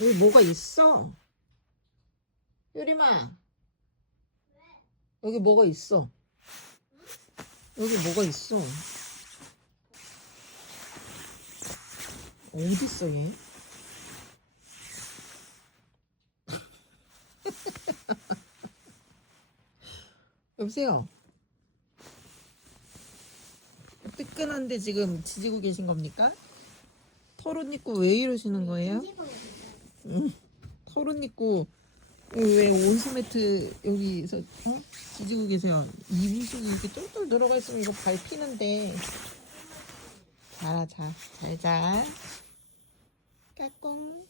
여기 뭐가 있어? 요리마, 여기 뭐가 있어? 여기 뭐가 있어? 어디 있어 얘? 여보세요? 뜨끈한데 지금 지지고 계신 겁니까? 털옷 입고 왜 이러시는 거예요? 털옷 입고 왜 온수매트 여기서 지지고 계세요? 이불속에 이렇게 똘똘 들어가 있으면 이거 밟히는데. 자라 잘 자. 까꿍.